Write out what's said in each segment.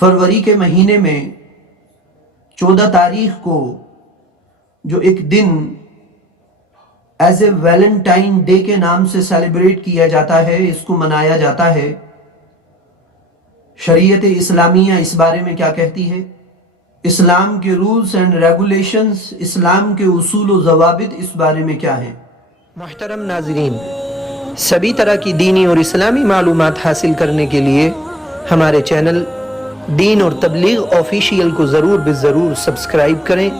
फरवरी के महीने में 14 तारीख को जो एक दिन एज ए वैलेंटाइन डे के नाम से सेलिब्रेट किया जाता है, इसको मनाया जाता है, शरीयत इस्लामिया इस बारे में क्या कहती है? इस्लाम के रूल्स एंड रेगुलेशंस, इस्लाम के उसूल व ज़वाबित इस बारे में क्या हैं? मुहतरम नाज़रीन, सभी तरह की दीनी और इस्लामी मालूमात हासिल करने के लिए हमारे चैनल दीन और तबलीग ऑफिशियल को ज़रूर ज़रूर सब्सक्राइब करें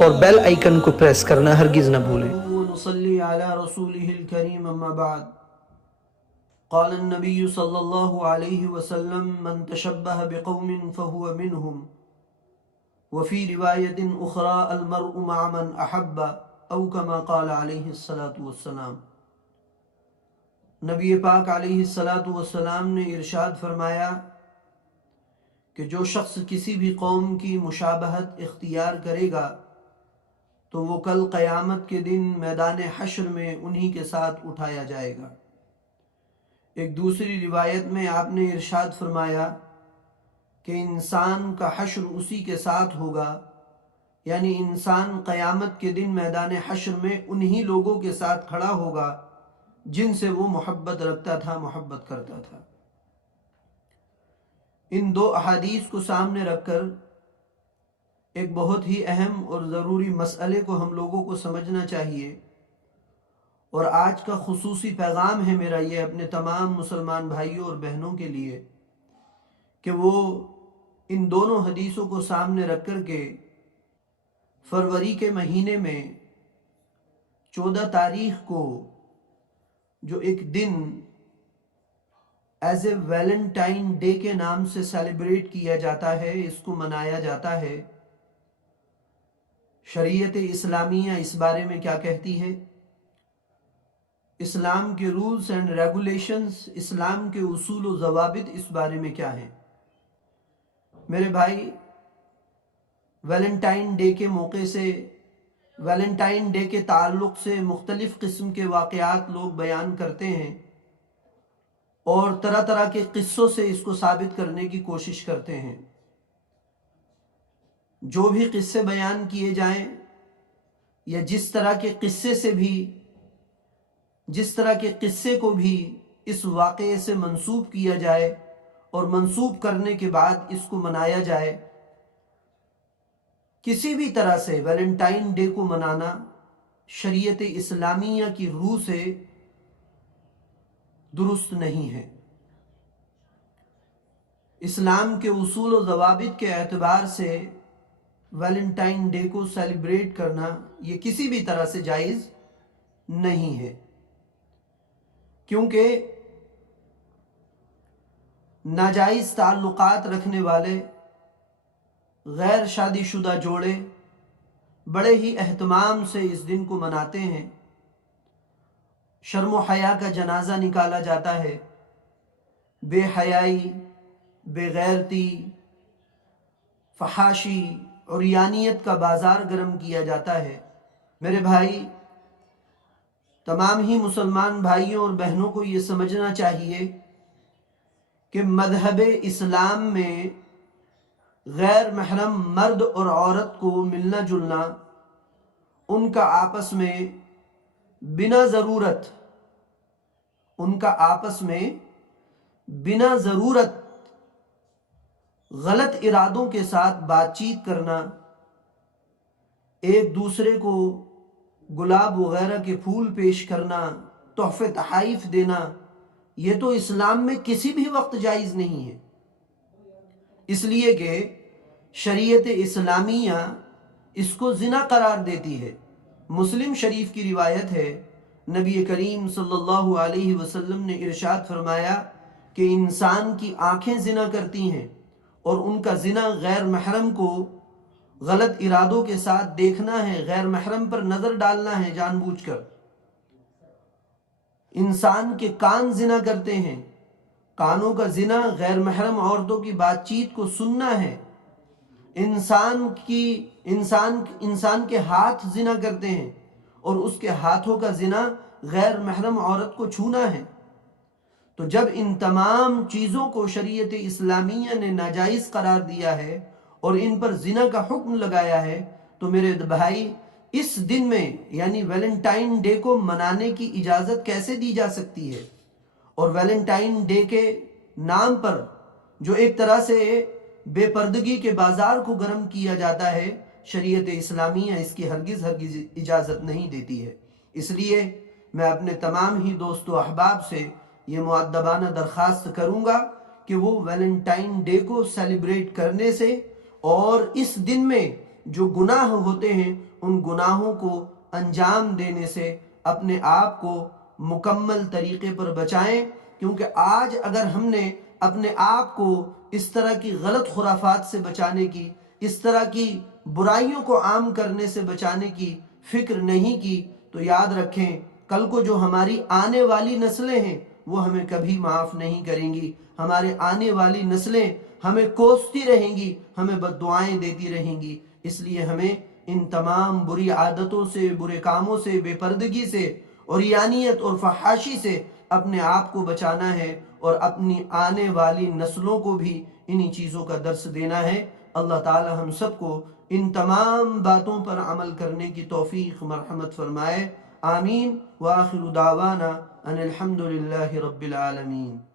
और बेल आइकन को प्रेस करना हरगिज़ न भूलें। नुसल्ली अला रसूलिहिल करीम अम्मा बाद। क़ाल अन्नबी सल्लल्लाहु अलैहि वसल्लम मन तशब्बह बिक़ौमिन फहुव मिनहुम वफ़ी रिवायतिन उख़रा अलमर्उ मअ मन अहब्ब औ कमा क़ाल अलैहिस्सलातु वस्सलाम। नबी पाक अलैहिस्सलातु वस्सलाम ने इरशाद फरमाया कि जो शख्स किसी भी कौम की मुशाबहत इख्तियार करेगा तो वो कल क़यामत के दिन मैदान हश्र में उन्हीं के साथ उठाया जाएगा। एक दूसरी रिवायत में आपने इरशाद फरमाया कि इंसान का हश्र उसी के साथ होगा, यानी इंसान क़यामत के दिन मैदान हश्र में उन्हीं लोगों के साथ खड़ा होगा जिनसे वो मोहब्बत रखता था, मोहब्बत करता था। इन दो अहादीस को सामने रखकर एक बहुत ही अहम और ज़रूरी मसले को हम लोगों को समझना चाहिए, और आज का खुसूसी पैगाम है मेरा ये अपने तमाम मुसलमान भाइयों और बहनों के लिए कि वो इन दोनों हदीसों को सामने रख कर के फरवरी के महीने में 14 तारीख को जो एक दिन एज ए वैलेंटाइन डे के नाम से सेलिब्रेट किया जाता है, इसको मनाया जाता है, शरीयत इस्लामिया इस बारे में क्या कहती है? इस्लाम के रूल्स एंड रेगुलेशंस, इस्लाम के उसूल व ज़वाबित इस बारे में क्या है? मेरे भाई, वैलेंटाइन डे के मौके से, वैलेंटाइन डे के ताल्लुक़ से मुख्तलिफ़ किस्म के वाक़यात लोग बयान करते हैं और तरह तरह के क़िस्सों से इसको साबित करने की कोशिश करते हैं। जो भी क़िस्से बयान किए जाएं या जिस तरह के क़िस्से को भी इस वाक़े से मंसूब किया जाए और मंसूब करने के बाद इसको मनाया जाए, किसी भी तरह से वैलेंटाइन डे को मनाना शरीयत इस्लामिया की रूह से दुरुस्त नहीं है। इस्लाम के उसूल व ज़वाबित के एतबार से वैलेंटाइन डे को सेलिब्रेट करना ये किसी भी तरह से जायज़ नहीं है, क्योंकि नाजायज़ ताल्लुकात रखने वाले गैर शादीशुदा जोड़े बड़े ही एहतमाम से इस दिन को मनाते हैं। शर्म व हया का जनाजा निकाला जाता है, बेहयाई, बेगैरती, फहाशी और यानियत का बाज़ार गर्म किया जाता है। मेरे भाई, तमाम ही मुसलमान भाइयों और बहनों को ये समझना चाहिए कि मज़हब इस्लाम में गैर महरम मर्द और औरत को मिलना जुलना, उनका आपस में बिना ज़रूरत गलत इरादों के साथ बातचीत करना, एक दूसरे को गुलाब वगैरह के फूल पेश करना, तोहफे तहाइफ देना, ये तो इस्लाम में किसी भी वक्त जायज़ नहीं है। इसलिए कि शरीयत इस्लामिया इसको ज़िना करार देती है। मुस्लिम शरीफ की रिवायत है, नबी करीम सल्लल्लाहु अलैहि वसल्लम ने इरशाद फरमाया कि इंसान की आँखें ज़िना करती हैं और उनका ज़िना गैर महरम को गलत इरादों के साथ देखना है, गैर महरम पर नज़र डालना है जानबूझकर। इंसान के कान ज़िना करते हैं, कानों का ज़िना गैर महरम औरतों की बातचीत को सुनना है। इंसान के हाथ ज़िना करते हैं और उसके हाथों का ज़िना गैर महरम औरत को छूना है। تو جب ان تمام چیزوں کو شریعت اسلامیہ نے ناجائز قرار دیا ہے اور ان پر زنا کا حکم لگایا ہے، تو میرے بھائی اس دن میں یعنی ویلنٹائن ڈے کو منانے کی اجازت کیسے دی جا سکتی ہے؟ اور ویلنٹائن ڈے کے نام پر جو ایک طرح سے بے پردگی کے بازار کو گرم کیا جاتا ہے، شریعت اسلامیہ اس کی ہرگز اجازت نہیں دیتی ہے۔ اس لیے میں اپنے تمام ہی دوست و احباب سے یہ مؤدبانہ درخواست کروں گا کہ وہ ویلنٹائن ڈے کو سیلیبریٹ کرنے سے اور اس دن میں جو گناہ ہوتے ہیں ان گناہوں کو انجام دینے سے اپنے آپ کو مکمل طریقے پر بچائیں، کیونکہ آج اگر ہم نے اپنے آپ کو اس طرح کی غلط خرافات سے بچانے کی، اس طرح کی برائیوں کو عام کرنے سے بچانے کی فکر نہیں کی، تو یاد رکھیں کل کو جو ہماری آنے والی نسلیں ہیں وہ ہمیں کبھی معاف نہیں کریں گی۔ ہمارے آنے والی نسلیں ہمیں کوستی رہیں گی، ہمیں بد دعائیں دیتی رہیں گی۔ اس لیے ہمیں ان تمام بری عادتوں سے، برے کاموں سے، بے پردگی سے، عریانیت اور فحاشی سے اپنے آپ کو بچانا ہے اور اپنی آنے والی نسلوں کو بھی انہی چیزوں کا درس دینا ہے۔ اللہ تعالی ہم سب کو ان تمام باتوں پر عمل کرنے کی توفیق مرحمت فرمائے۔ آمین۔ وآخر دعوانا ان الحمد للہ رب العالمین۔